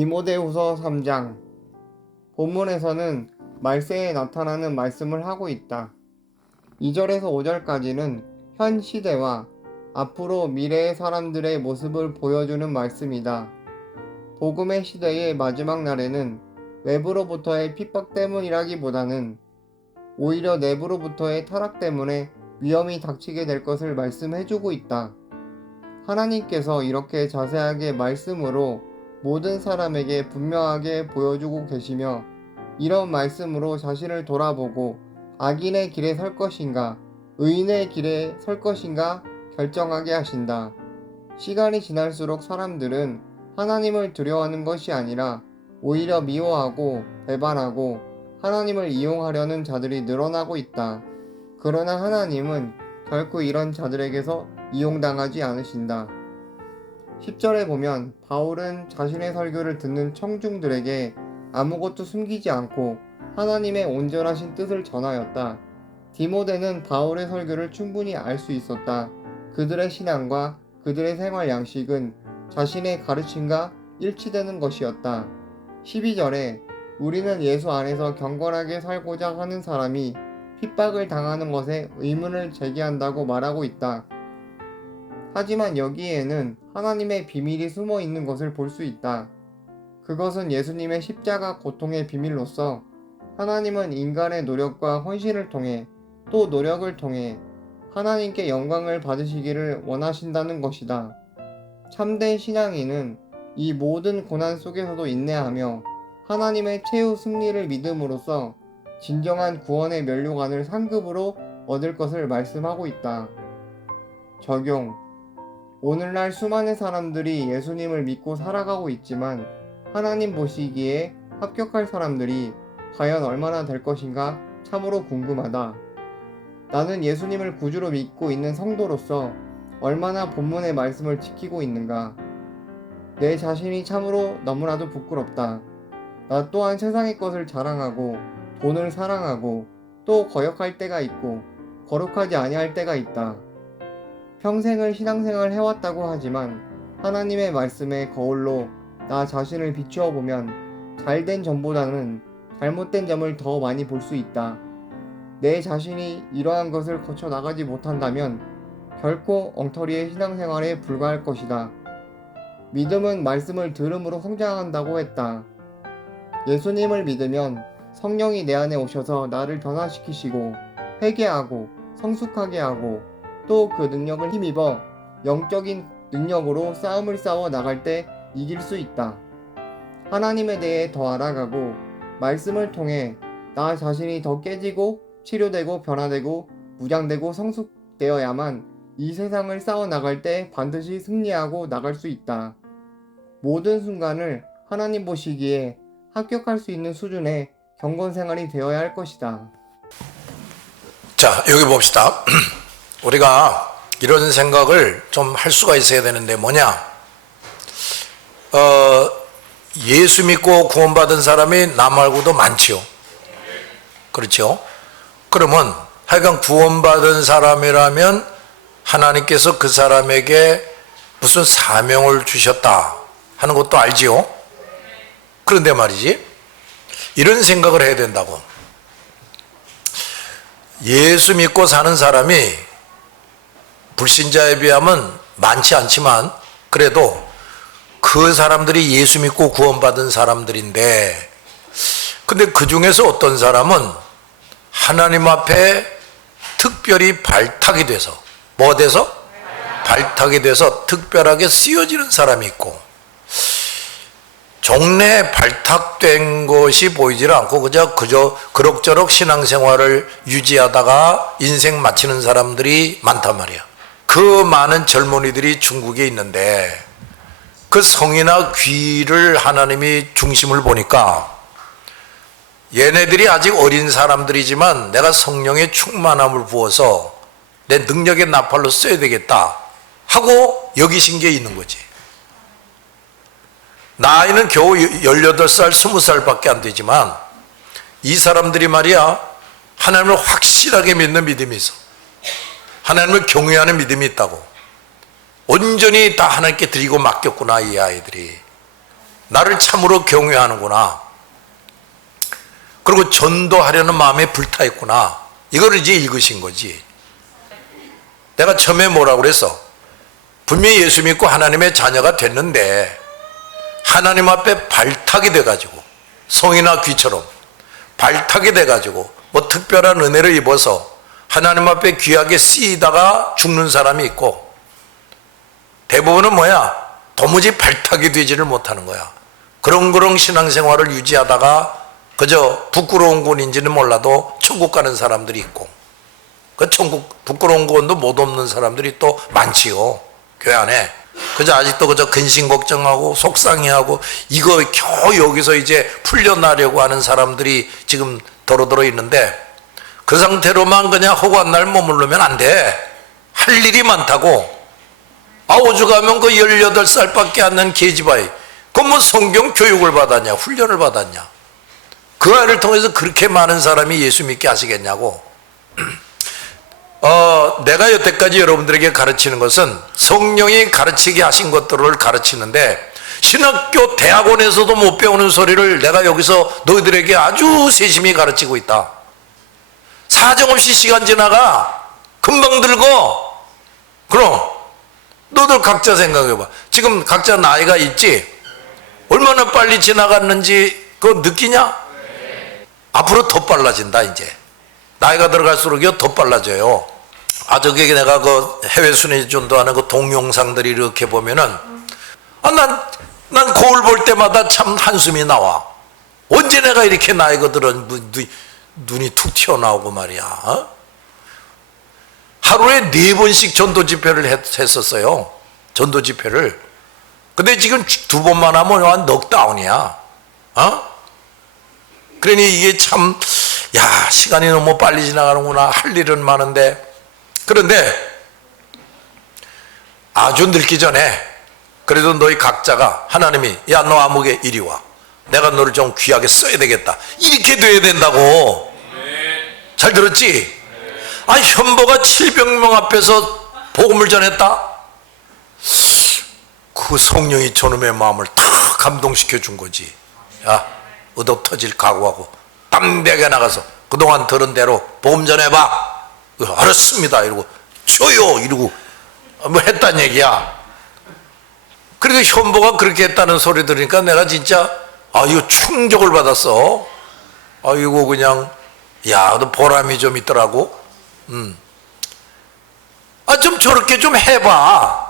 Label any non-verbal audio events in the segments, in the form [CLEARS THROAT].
디모데후서 3장 본문에서는 말세에 나타나는 말씀을 하고 있다. 2절에서 5절까지는 현 시대와 앞으로 미래의 사람들의 모습을 보여주는 말씀이다. 복음의 시대의 마지막 날에는 외부로부터의 핍박 때문이라기보다는 오히려 내부로부터의 타락 때문에 위험이 닥치게 될 것을 말씀해주고 있다. 하나님께서 이렇게 자세하게 말씀으로 모든 사람에게 분명하게 보여주고 계시며 이런 말씀으로 자신을 돌아보고 악인의 길에 설 것인가 의인의 길에 설 것인가 결정하게 하신다. 시간이 지날수록 사람들은 하나님을 두려워하는 것이 아니라 오히려 미워하고 배반하고 하나님을 이용하려는 자들이 늘어나고 있다. 그러나 하나님은 결코 이런 자들에게서 이용당하지 않으신다. 10절에 보면 바울은 자신의 설교를 듣는 청중들에게 아무것도 숨기지 않고 하나님의 온전하신 뜻을 전하였다. 디모데는 바울의 설교를 충분히 알 수 있었다. 그들의 신앙과 그들의 생활 양식은 자신의 가르침과 일치되는 것이었다. 12절에 우리는 예수 안에서 경건하게 살고자 하는 사람이 핍박을 당하는 것에 의문을 제기한다고 말하고 있다. 하지만 여기에는 하나님의 비밀이 숨어 있는 것을 볼 수 있다. 그것은 예수님의 십자가 고통의 비밀로서 하나님은 인간의 노력과 헌신을 통해 또 노력을 통해 하나님께 영광을 받으시기를 원하신다는 것이다. 참된 신앙인은 이 모든 고난 속에서도 인내하며 하나님의 최후 승리를 믿음으로써 진정한 구원의 면류관을 상급으로 얻을 것을 말씀하고 있다. 적용 오늘날 수많은 사람들이 예수님을 믿고 살아가고 있지만 하나님 보시기에 합격할 사람들이 과연 얼마나 될 것인가 참으로 궁금하다. 나는 예수님을 구주로 믿고 있는 성도로서 얼마나 본문의 말씀을 지키고 있는가. 내 자신이 참으로 너무나도 부끄럽다. 나 또한 세상의 것을 자랑하고 돈을 사랑하고 또 거역할 때가 있고 거룩하지 아니할 때가 있다. 평생을 신앙생활 해왔다고 하지만 하나님의 말씀에 거울로 나 자신을 비추어 보면 잘된 점보다는 잘못된 점을 더 많이 볼 수 있다. 내 자신이 이러한 것을 거쳐 나가지 못한다면 결코 엉터리의 신앙생활에 불과할 것이다. 믿음은 말씀을 들음으로 성장한다고 했다. 예수님을 믿으면 성령이 내 안에 오셔서 나를 변화시키시고 회개하고 성숙하게 하고 또 그 능력을 힘입어 영적인 능력으로 싸움을 싸워 나갈 때 이길 수 있다. 하나님에 대해 더 알아가고 말씀을 통해 나 자신이 더 깨지고 치료되고 변화되고 무장되고 성숙되어야만 이 세상을 싸워 나갈 때 반드시 승리하고 나갈 수 있다. 모든 순간을 하나님 보시기에 합격할 수 있는 수준의 경건 생활이 되어야 할 것이다. 자, 여기 봅시다. [CLEARS THROAT] 우리가 이런 생각을 좀 할 수가 있어야 되는데 뭐냐? 어, 예수 믿고 구원받은 사람이 나 말고도 많지요. 그렇죠? 그러면 하여간 구원받은 사람이라면 하나님께서 그 사람에게 무슨 사명을 주셨다 하는 것도 알지요? 그런데 말이지. 이런 생각을 해야 된다고. 예수 믿고 사는 사람이 불신자에 비하면 많지 않지만 그래도 그 사람들이 예수 믿고 구원받은 사람들인데 근데 그 중에서 어떤 사람은 하나님 앞에 특별히 발탁이 돼서 뭐 돼서? 발탁이 돼서 특별하게 쓰여지는 사람이 있고 종래 발탁된 것이 보이질 않고 그저 그저 그럭저럭 신앙생활을 유지하다가 인생 마치는 사람들이 많단 말이야. 그 많은 젊은이들이 중국에 있는데 그 성이나 귀를 하나님이 중심을 보니까 얘네들이 아직 어린 사람들이지만 내가 성령의 충만함을 부어서 내 능력의 나팔로 써야 되겠다 하고 여기신 게 있는 거지. 나이는 겨우 18살, 20살 밖에 안 되지만 이 사람들이 말이야 하나님을 확실하게 믿는 믿음이 있어. 하나님을 경외하는 믿음이 있다고. 온전히 다 하나님께 드리고 맡겼구나, 이 아이들이. 나를 참으로 경외하는구나. 그리고 전도하려는 마음에 불타 있구나. 이걸 이제 읽으신 거지. 내가 처음에 뭐라고 그랬어? 분명히 예수 믿고 하나님의 자녀가 됐는데 하나님 앞에 발탁이 돼가지고 성이나 귀처럼 발탁이 돼가지고 뭐 특별한 은혜를 입어서 하나님 앞에 귀하게 쓰이다가 죽는 사람이 있고 대부분은 뭐야? 도무지 발탁이 되지를 못하는 거야. 그렁그렁 신앙생활을 유지하다가 그저 부끄러운 군인지는 몰라도 천국 가는 사람들이 있고 그 천국 부끄러운 군도 못 없는 사람들이 또 많지요. 교회 안에. 그저 아직도 그저 근심 걱정하고 속상해하고 이거 겨우 여기서 이제 풀려나려고 하는 사람들이 지금 더러더러 있는데 그 상태로만 그냥 허구한 날 머무르면 안 돼. 할 일이 많다고. 아, 오죽하면 그 18살밖에 안 된 계집아이. 그뭐 성경 교육을 받았냐, 훈련을 받았냐. 그 아이를 통해서 그렇게 많은 사람이 예수 믿게 하시겠냐고. [CLEARS THROAT] 어, 내가 여태까지 여러분들에게 가르치는 것은 성령이 가르치게 하신 것들을 가르치는데 신학교 대학원에서도 못 배우는 소리를 내가 여기서 너희들에게 아주 세심히 가르치고 있다. 사정없이 시간 지나가 금방 들고 그럼 너들 각자 생각해봐. 지금 각자 나이가 있지? 얼마나 빨리 지나갔는지 그거 느끼냐? 앞으로 더 빨라진다 이제. 나이가 들어갈수록 더 빨라져요. 아, 저기 내가 그 해외 순위 전도하는 그 동영상들이 이렇게 보면은, 아, 난, 난 거울 볼 때마다 참 한숨이 나와. 언제 내가 이렇게 나이가 눈- 눈이 툭 튀어나오고 말이야. 어? 하루에 네 번씩 전도 집회를 했, 했었어요. 전도 집회를. 근데 지금 두 번만 하면 한 넉다운이야. 어? 그러니 이게 참, 야, 시간이 너무 빨리 지나가는구나. 할 일은 많은데. 그런데 아주 늙기 전에 그래도 너희 각자가 하나님이 야, 너 아무개 이리 와. 내가 너를 좀 귀하게 써야 되겠다. 이렇게 돼야 된다고. 잘 들었지? 아, 현보가 700명 앞에서 복음을 전했다? 그 성령이 저놈의 마음을 탁 감동시켜 준 거지. 야, 얻어 터질 각오하고 담대하게 나가서 그동안 들은 대로 보험 전해봐. 어, 알았습니다. 이러고 줘요. 이러고 뭐 했단 얘기야. 그리고 현보가 그렇게 했다는 소리 들으니까 내가 진짜 아 이거 충격을 받았어. 아 이거 그냥 야, 너 보람이 좀 있더라고. 음. 아 좀 저렇게 좀 해봐.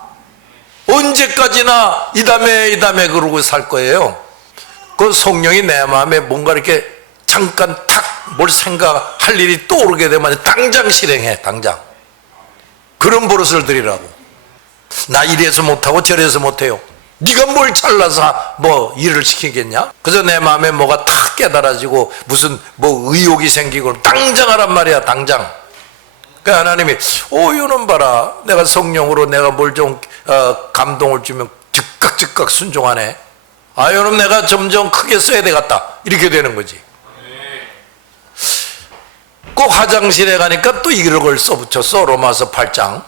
언제까지나 이담에 이담에 그러고 살 거예요. 그 성령이 내 마음에 뭔가 이렇게 잠깐 탁 뭘 생각할 일이 떠오르게 되면 당장 실행해 당장 그런 버릇을 들이라고 나 이래서 못하고 저래서 못해요 네가 뭘 잘나서 뭐 일을 시키겠냐? 그래서 내 마음에 뭐가 탁 깨달아지고 무슨 뭐 의욕이 생기고 당장 하란 말이야 당장. 그 하나님이 오 이놈 봐라. 내가 성령으로 내가 뭘좀 어, 감동을 주면 즉각 즉각 순종하네. 아 이놈 내가 점점 크게 써야 되겠다. 이렇게 되는 거지. 꼭 화장실에 가니까 또 이걸 써붙였어 로마서 8장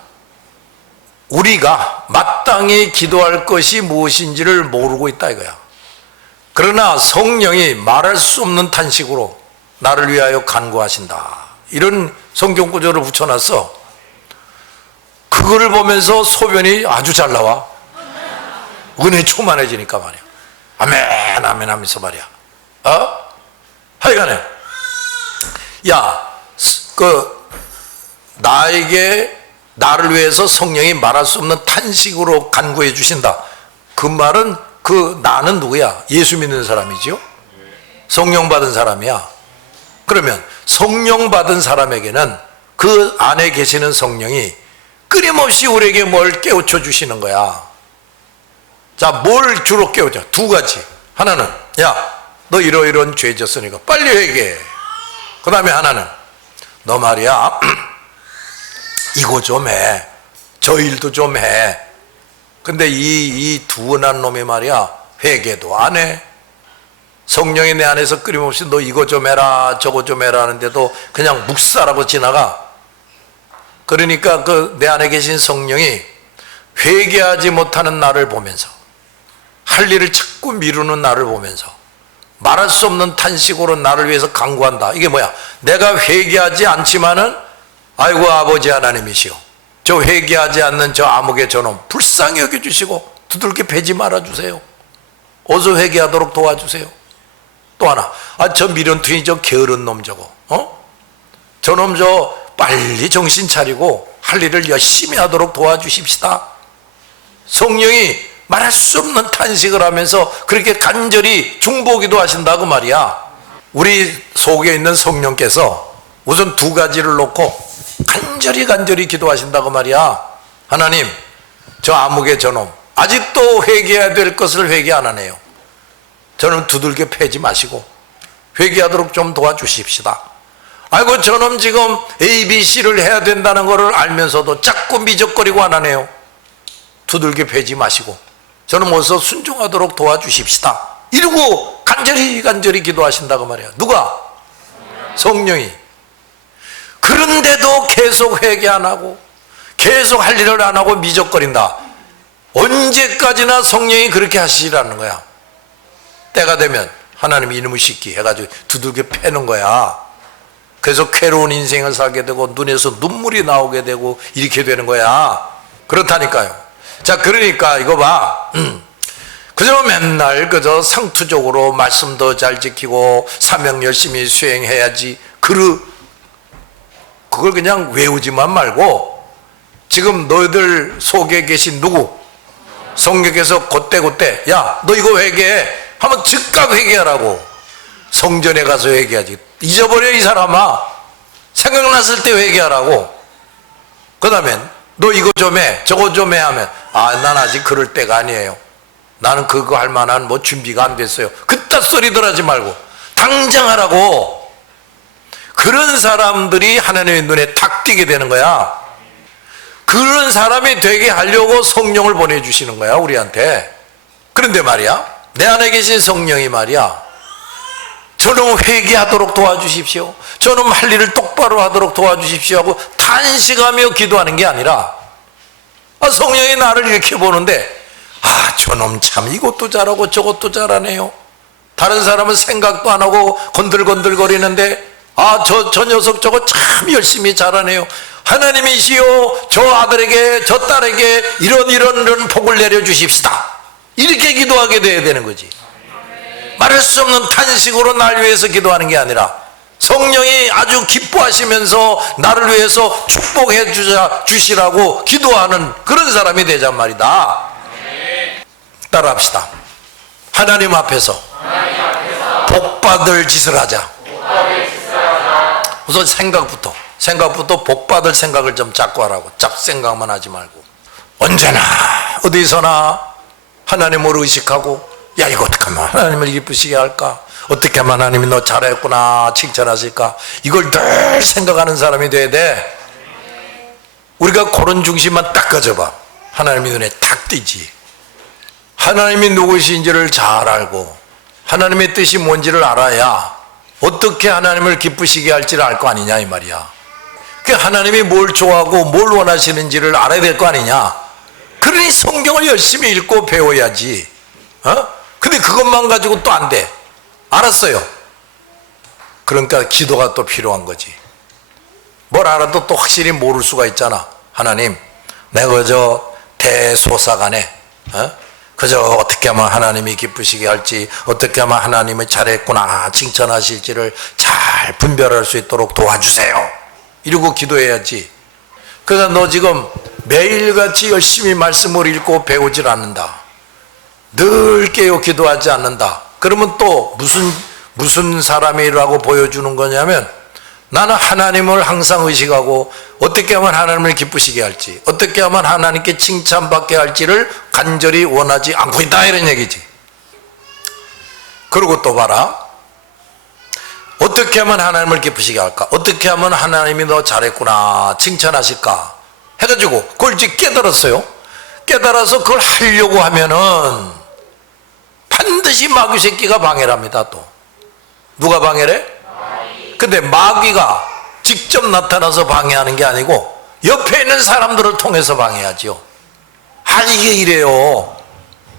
우리가 마땅히 기도할 것이 무엇인지를 모르고 있다 이거야. 그러나 성령이 말할 수 없는 탄식으로 나를 위하여 간구하신다. 이런 성경 구절을 붙여놨어. 그거를 보면서 소변이 아주 잘 나와. 은혜 충만해지니까 말이야. 아멘 아멘 하면서 말이야. 어? 하여간에. 야, 그 나에게 나를 위해서 성령이 말할 수 없는 탄식으로 간구해 주신다. 그 말은 그 나는 누구야? 예수 믿는 사람이지요. 성령 받은 사람이야. 그러면 성령 받은 사람에게는 그 안에 계시는 성령이 끊임없이 우리에게 뭘 깨우쳐 주시는 거야. 자, 뭘 주로 깨우쳐? 두 가지. 하나는 야, 너 이러이러한 죄 졌으니까 빨리 회개해. 그 다음에 하나는 너 말이야 [CLEARS THROAT] 이거 좀 해. 저 일도 좀 해. 근데 이, 이 두은한 놈이 말이야 회개도 안 해. 성령이 내 안에서 끊임없이 너 이거 좀 해라 저거 좀 해라 하는데도 그냥 묵사라고 지나가. 그러니까 그 내 안에 계신 성령이 회개하지 못하는 나를 보면서 할 일을 자꾸 미루는 나를 보면서 말할 수 없는 탄식으로 나를 위해서 강구한다. 이게 뭐야? 내가 회개하지 않지만은 아이고 아버지 하나님이시오. 저 회개하지 않는 저 암흑의 저놈 불쌍히 여겨주시고 두들겨 패지 말아주세요. 어서 회개하도록 도와주세요. 또 하나, 아 저 미련퉁이 저 게으른 놈 저거, 어? 저놈 저 빨리 정신 차리고 할 일을 열심히 하도록 도와주십시다. 성령이 말할 수 없는 탄식을 하면서 그렇게 간절히 중보기도 하신다고 말이야. 우리 속에 있는 성령께서 우선 두 가지를 놓고 간절히 간절히 기도하신다고 말이야. 하나님, 저 암흑의 저놈 아직도 회개해야 될 것을 회개 안 하네요. 저는 두들겨 패지 마시고 회개하도록 좀 도와주십시다. 아이고 저놈 지금 A, B, C를 해야 된다는 것을 알면서도 자꾸 미적거리고 안 하네요. 두들겨 패지 마시고 저는 어서 순종하도록 도와주십시다. 이러고 간절히 간절히 기도하신다고 말이야. 누가? 성령이. 그런데도 계속 회개 안 하고 계속 할 일을 안 하고 미적거린다. 언제까지나 성령이 그렇게 하시라는 거야. 때가 되면 하나님이 이놈의 시키 해가지고 두들겨 패는 거야. 그래서 괴로운 인생을 살게 되고 눈에서 눈물이 나오게 되고 이렇게 되는 거야. 그렇다니까요. 자, 그러니까 이거 봐. 음. 그저 맨날 그저 상투적으로 말씀도 잘 지키고 사명 열심히 수행해야지. 그르 그걸 그냥 외우지만 말고 지금 너희들 속에 계신 누구? 성경에서 곧대 곧대 야 너 이거 회개해. 하면 즉각 회개하라고. 성전에 가서 회개하지. 잊어버려 이 사람아. 생각났을 때 회개하라고. 그 다음엔 너 이거 좀 해 저거 좀 해 하면 아 난 아직 그럴 때가 아니에요. 나는 그거 할 만한 뭐 준비가 안 됐어요. 그딴 소리들 하지 말고 당장 하라고 그런 사람들이 하나님의 눈에 탁 띄게 되는 거야 그런 사람이 되게 하려고 성령을 보내주시는 거야, 우리한테. 그런데 말이야, 내 안에 계신 성령이 말이야, 저놈 회개하도록 도와주십시오. 저놈 할 일을 똑바로 하도록 도와주십시오 하고 탄식하며 기도하는 게 아니라, 아, 성령이 나를 이렇게 보는데, 아, 저놈 참 이것도 잘하고 저것도 잘하네요. 다른 사람은 생각도 안 하고 건들건들거리는데, 아, 저, 저 녀석 저거 참 열심히 잘하네요. 하나님이시여, 저 아들에게, 저 딸에게 이런, 이런, 이런 복을 내려주십시다. 이렇게 기도하게 돼야 되는 거지. 말할 수 없는 탄식으로 날 위해서 기도하는 게 아니라 성령이 아주 기뻐하시면서 나를 위해서 축복해 주자, 주시라고 기도하는 그런 사람이 되잔 말이다. 따라 합시다. 하나님 앞에서 복 받을 짓을 하자. 우선 생각부터 생각부터 복 받을 생각을 좀 자꾸 하라고. 잡생각만 하지 말고. 언제나 어디서나 하나님을 의식하고 야 이거 어떻게 하면 하나님을 기쁘시게 할까? 어떻게 하면 하나님이 너 잘했구나 칭찬하실까? 이걸 늘 생각하는 사람이 돼야 돼. 우리가 그런 중심만 딱 가져봐. 하나님이 눈에 탁 띄지. 하나님이 누구신지를 잘 알고 하나님의 뜻이 뭔지를 알아야 어떻게 하나님을 기쁘시게 할지를 알 거 아니냐 이 말이야. 그 하나님이 뭘 좋아하고 뭘 원하시는지를 알아야 될 거 아니냐. 그러니 성경을 열심히 읽고 배워야지. 어? 근데 그것만 가지고 또 안 돼. 알았어요. 그러니까 기도가 또 필요한 거지. 뭘 알아도 또 확실히 모를 수가 있잖아. 하나님, 내가 저 대소사간에 어? 그저 어떻게 하면 하나님이 기쁘시게 할지 어떻게 하면 하나님을 잘했구나 칭찬하실지를 잘 분별할 수 있도록 도와주세요. 이러고 기도해야지. 그래서 너 지금 매일같이 열심히 말씀을 읽고 배우질 않는다. 늘 깨어 기도하지 않는다. 그러면 또 무슨 무슨 사람이라고 보여주는 거냐면 나는 하나님을 항상 의식하고 어떻게 하면 하나님을 기쁘시게 할지 어떻게 하면 하나님께 칭찬받게 할지를 간절히 원하지 않고 있다 이런 얘기지. 그리고 또 봐라. 어떻게 하면 하나님을 기쁘시게 할까? 어떻게 하면 하나님이 너 잘했구나 칭찬하실까? 해가지고 그걸 이제 깨달았어요. 깨달아서 그걸 하려고 하면은 반드시 마귀 새끼가 방해를 합니다 또. 누가 방해를 해? 근데 마귀가 직접 나타나서 방해하는 게 아니고 옆에 있는 사람들을 통해서 방해하지요. 아 이게 이래요.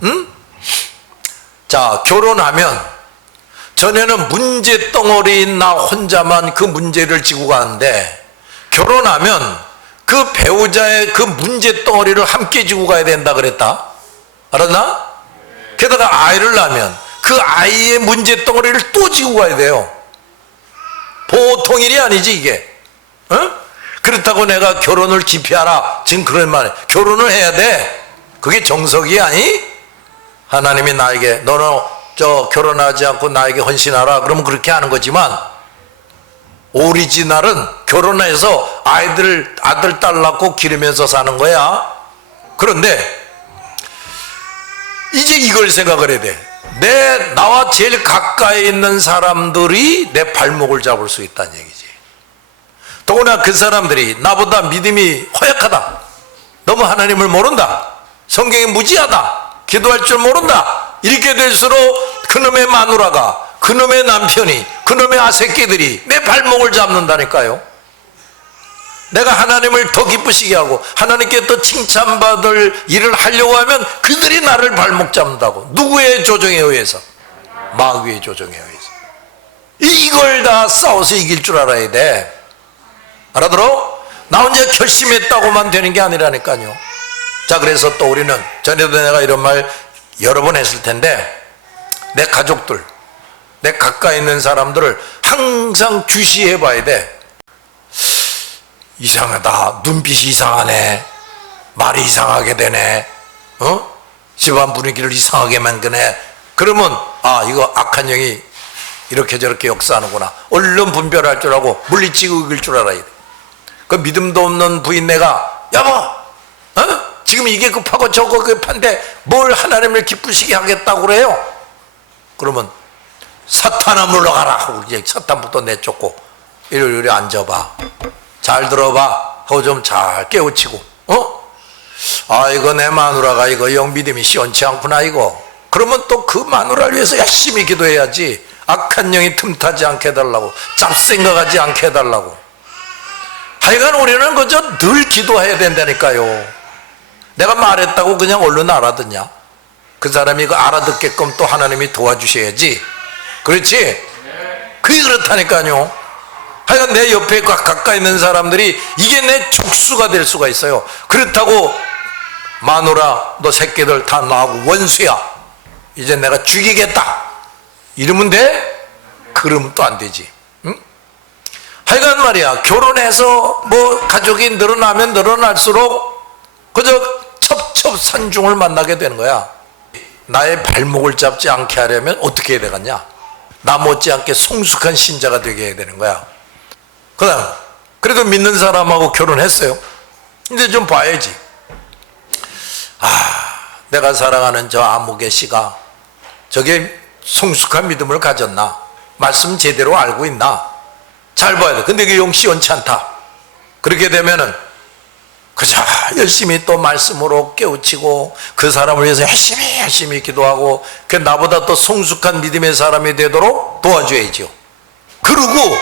응? 자, 결혼하면 전에는 문제 덩어리인 나 혼자만 그 문제를 지고 가는데 결혼하면 그 배우자의 그 문제 덩어리를 함께 지고 가야 된다 그랬다. 알았나? 게다가 아이를 낳으면 그 아이의 문제 덩어리를 또 지고 가야 돼요. 보통 일이 아니지 이게. 어? 그렇다고 내가 결혼을 기피하라. 지금 그런 말에 결혼을 해야 돼. 그게 정석이 아니? 하나님이 나에게 너는 저 결혼하지 않고 나에게 헌신하라. 그러면 그렇게 하는 거지만 오리지널은 결혼해서 아이들 아들 딸 낳고 기르면서 사는 거야. 그런데 이제 이걸 생각을 해야 돼. 내 나와 제일 가까이 있는 사람들이 내 발목을 잡을 수 있다는 얘기지. 더구나 그 사람들이 나보다 믿음이 허약하다. 너무 하나님을 모른다. 성경이 무지하다. 기도할 줄 모른다. 이렇게 될수록 그놈의 마누라가 그놈의 남편이 그놈의 아새끼들이 내 발목을 잡는다니까요. 내가 하나님을 더 기쁘시게 하고 하나님께 더 칭찬받을 일을 하려고 하면 그들이 나를 발목 잡는다고. 누구의 조정에 의해서? 마귀의 조정에 의해서. 이걸 다 싸워서 이길 줄 알아야 돼. 알아들어? 나 혼자 결심했다고만 되는 게 아니라니까요. 자 그래서 또 우리는 전에도 내가 이런 말 여러 번 했을 텐데 내 가족들 내 가까이 있는 사람들을 항상 주시해 봐야 돼 이상하다. 눈빛이 이상하네. 말이 이상하게 되네. 어? 집안 분위기를 이상하게 만드네. 그러면 아 이거 악한 영이 이렇게 저렇게 역사하는구나. 얼른 분별할 줄 알고 물리치고 이길 줄 알아야 돼. 그 믿음도 없는 부인네가 여보, 어? 지금 이게 급하고 저거 급한데 뭘 하나님을 기쁘시게 하겠다고 그래요? 그러면 사탄아 물러가라 하고 이제 사탄부터 내쫓고 이리이리 앉아봐. 잘 들어봐. 하고 좀 잘 깨우치고. 어? 아 이거 내 마누라가 이거 영 믿음이 시원치 않구나 이거. 그러면 또 그 마누라를 위해서 열심히 기도해야지. 악한 영이 틈타지 않게 해달라고 잡생각하지 않게 해달라고. 하여간 우리는 그저 늘 기도해야 된다니까요. 내가 말했다고 그냥 얼른 알아듣냐? 그 사람이 그 알아듣게끔 또 하나님이 도와주셔야지. 그렇지? 그게 그렇다니까요 하여간 내 옆에 가- 가까이 있는 사람들이 이게 내 족수가 될 수가 있어요. 그렇다고 마누라 너 새끼들 다 나하고 원수야. 이제 내가 죽이겠다. 이러면 돼? 그러면 또안 되지. 응? 하여간 말이야 결혼해서 뭐 가족이 늘어나면 늘어날수록 그저 첩첩산중을 만나게 되는 거야. 나의 발목을 잡지 않게 하려면 어떻게 해야 되겠냐? 나 못지않게 성숙한 신자가 되게 해야 되는 거야. 그 다음, 그래도 믿는 사람하고 결혼했어요. 근데 좀 봐야지. 아, 내가 사랑하는 저 아무개 씨가 저게 성숙한 믿음을 가졌나? 말씀 제대로 알고 있나? 잘 봐야 돼. 근데 그게 영 시원치 않다. 그렇게 되면은 그저 열심히 또 말씀으로 깨우치고 그 사람을 위해서 열심히 열심히 기도하고 그 나보다 더 성숙한 믿음의 사람이 되도록 도와줘야죠. 그러고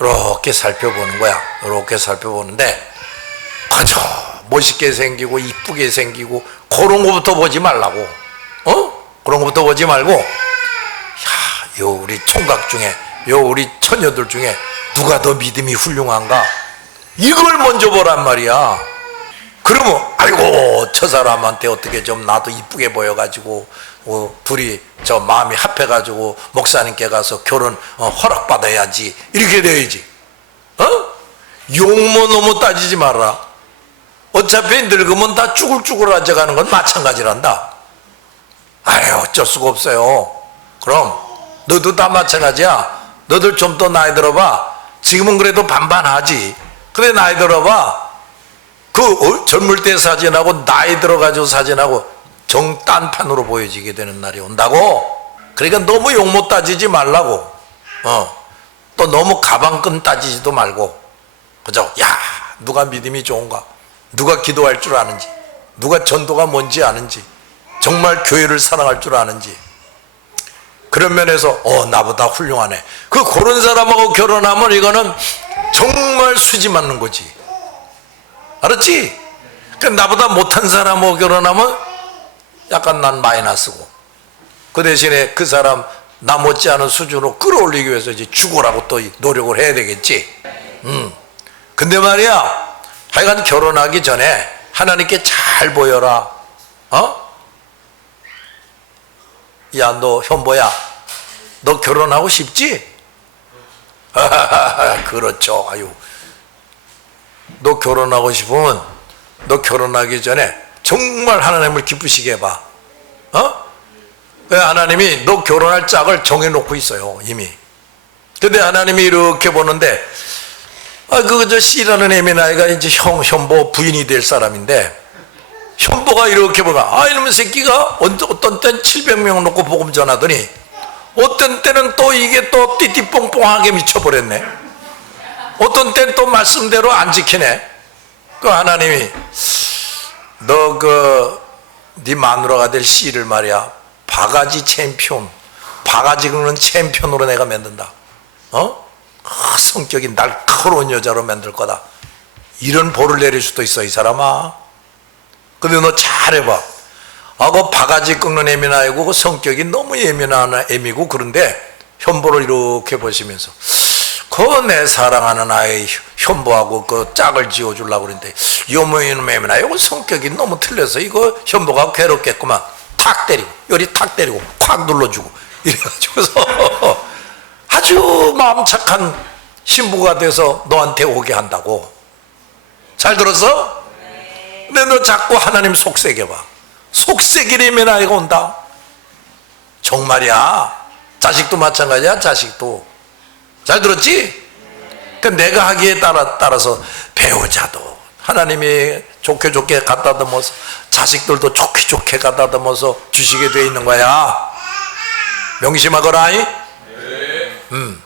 이렇게 살펴보는 거야. 이렇게 살펴보는데 그저 멋있게 생기고 이쁘게 생기고 그런 거부터 보지 말라고. 어? 그런 거부터 보지 말고 야, 요 우리 총각 중에 요 우리 처녀들 중에 누가 더 믿음이 훌륭한가? 이걸 먼저 보란 말이야. 그러면 아이고 저 사람한테 어떻게 좀 나도 이쁘게 보여가지고 어, 둘이 저 마음이 합해가지고 목사님께 가서 결혼 어, 허락받아야지 이렇게 돼야지. 어? 용모 너무 따지지 마라. 어차피 늙으면 다 쭈글쭈글 앉아가는 건 마찬가지란다. 아유 어쩔 수가 없어요. 그럼 너도 다 마찬가지야. 너들 좀 더 나이 들어봐. 지금은 그래도 반반하지. 그래 나이 들어봐. 그 어- 젊을 때 사진하고 나이 들어가지고 사진하고 정딴판으로 보여지게 되는 날이 온다고. 그러니까 너무 욕 못 따지지 말라고. 어. 또 너무 가방끈 따지지도 말고. 그죠? 야, 누가 믿음이 좋은가? 누가 기도할 줄 아는지, 누가 전도가 뭔지 아는지, 정말 교회를 사랑할 줄 아는지. 그런 면에서 어 나보다 훌륭하네. 그 그런 사람하고 결혼하면 이거는 정말 수지 맞는 거지. 알았지? 그 나보다 못한 사람하고 결혼하면 약간 난 마이너스고 그 대신에 그 사람 나 못지않은 수준으로 끌어올리기 위해서 이제 죽으라고 또 노력을 해야 되겠지. 음. 근데 말이야, 하여간 결혼하기 전에 하나님께 잘 보여라. 어? 야, 너 현보야, 너 결혼하고 싶지? [LAUGHS] 그렇죠. 아유. 너 결혼하고 싶으면 너 결혼하기 전에 정말 하나님을 기쁘시게 해봐. 어? 왜 하나님이 너 결혼할 짝을 정해놓고 있어요, 이미. 근데 하나님이 이렇게 보는데, 아, 그, 저, 씨라는 애미 나이가 이제 형, 현보 부인이 될 사람인데, 현보가 이렇게 보면, 아, 이놈의 새끼가 어떤 땐 700명 놓고 복음 전하더니, 어떤 때는 또 이게 또 띠띠뽕뽕하게 미쳐버렸네. 어떤 땐 또 말씀대로 안 지키네. 그 하나님이, 너 그, 네 마누라가 될 씨를 말이야. 바가지 챔피언, 바가지 긁는 챔피언으로 내가 만든다. 어? 아, 성격이 날카로운 여자로 만들 거다. 이런 보를 내릴 수도 있어, 이 사람아. 근데 너 잘해봐. 아, 그 바가지 꺾는 애미는 아니고 그 성격이 너무 예민한 애미고 그런데 현보를 이렇게 보시면서 그 내 사랑하는 아이 현보하고 그 짝을 지어주려고 그러는데 요모이는 애미나. 이거 성격이 너무 틀려서 이거 현보가 괴롭겠구만. 탁 때리고 요리 탁 때리고 콱 눌러주고 이래가지고서 [LAUGHS] 아주 마음 착한 신부가 돼서 너한테 오게 한다고. 잘 들었어? 근데 너 자꾸 하나님 속색해봐. 속색이라면 아이가 온다. 정말이야. 자식도 마찬가지야 자식도 잘 들었지? 그 내가 하기에 따라, 따라서 배우자도 하나님이 좋게 좋게 갖다 담아서 자식들도 좋게 좋게 갖다 담아서 주시게 돼 있는 거야 명심하거라 이? 음.